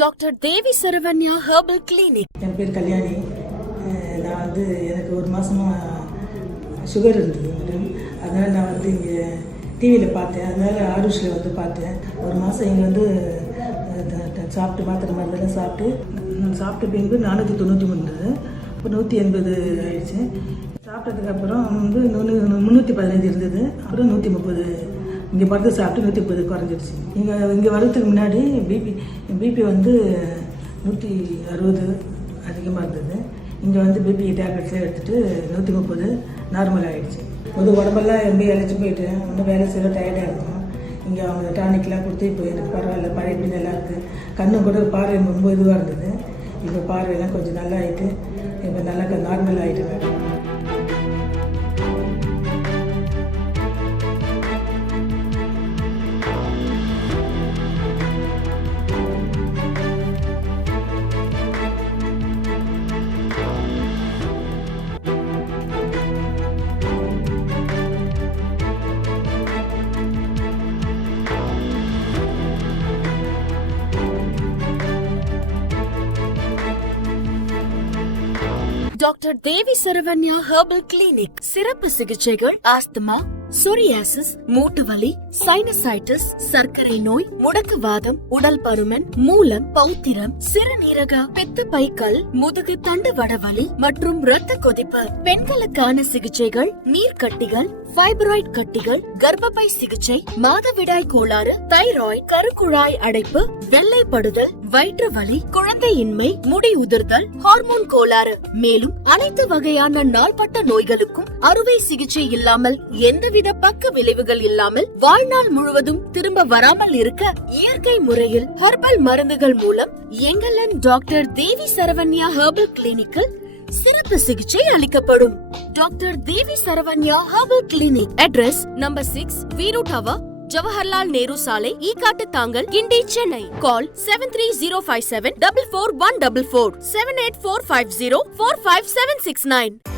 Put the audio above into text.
Doctor Devi Saranya herbal clinic. என் பேர் கல்யாணி. நான் எனக்கு ஒரு மாதமாக சுகர் இருந்தது மேடம். அதனால் நான் இங்கே டிவியில் பார்த்தேன். அதனால் ஆருஷில் பார்த்தேன். ஒரு மாதம் இங்கே சாப்பிட்டு மாத்திரை மருந்தெல்லாம் சாப்பிட்ட பின்பு 493 இருந்தது. இப்போ 180 ஆயிடுச்சு. சாப்பிட்டதுக்கப்புறம் 315 இருந்தது. அப்புறம் 130 இங்கே மருந்து சாப்பிட்டு 130 குறைஞ்சிடுச்சு. இங்கே வர்றதுக்கு முன்னாடி பிபி 160 அதிகமாக இருந்தது. இங்கே பிபி டேப்லெட்ஸே எடுத்துகிட்டு 130 நார்மல் ஆகிடுச்சு. உடம்பெல்லாம் ரொம்ப இழைச்சி போயிட்டு இன்னும் வேலை செய்ய டயர்டாக இருக்கும். இங்கே அவங்க டானிக்லாம் கொடுத்து இப்போ எனக்கு பரவாயில்ல, பழைய நல்லா இருக்குது. கண்ணும் கூட பார்வை ரொம்ப இதுவாக இருந்தது. இப்போ பார்வையெல்லாம் கொஞ்சம் நல்லா ஆகிட்டு இப்போ நல்லா நார்மல் ஆகிட்டு madam. Doctor Devi Saranya herbal clinic. சிறப்பு சிகிச்சைகள் ஆஸ்துமா, சொரியாசிஸ், மூட்டு வலி, சைனசைட்டிஸ், சர்க்கரை நோய், முடக்குவாதம், உடல் பருமன், மூலம், பௌத்திரம், சிறுநீரக, பித்தப்பைக்கல், முதுகு தண்டு வடவலி மற்றும் இரத்த கொதிப்பு. பெண்களுக்கான சிகிச்சைகள் நீர்க்கட்டிகள், ஃபைப்ராய்ட் கட்டிகள், கர்ப்பப்பை சிகிச்சை, மாதவிடாய் கோளாறு, தைராய்டு, கருக்குழாய் அடைப்பு, வெள்ளைப்படுதல், வயிற்று வலி, குழந்தையின்மை, முடி உதிர்தல், ஹார்மோன் கோளாறு, மேலும் அனைத்து வகையான நாள்பட்ட நோய்களுக்கும் அறுவை சிகிச்சை இல்லாமல் எந்தவித பக்க விளைவுகள் இல்லாமல் வாழ்நாள் முழுவதும் திரும்ப வராமல் இருக்க இயற்கை முறையில் ஹெர்பல் மருந்துகள் மூலம் எங்கள் டாக்டர் தேவி சரவண்யா ஹெர்பல் கிளினிக்கில் சிறப்பு சிகிச்சை அளிக்கப்படும். Doctor Devi Saranya herbal clinic. Address number 6 Veeru tower, Jawaharlal Nehru சாலை, ஈக்காட்டு தாங்கல், கிண்டி, சென்னை. கால் 73057 44144 78450 45769.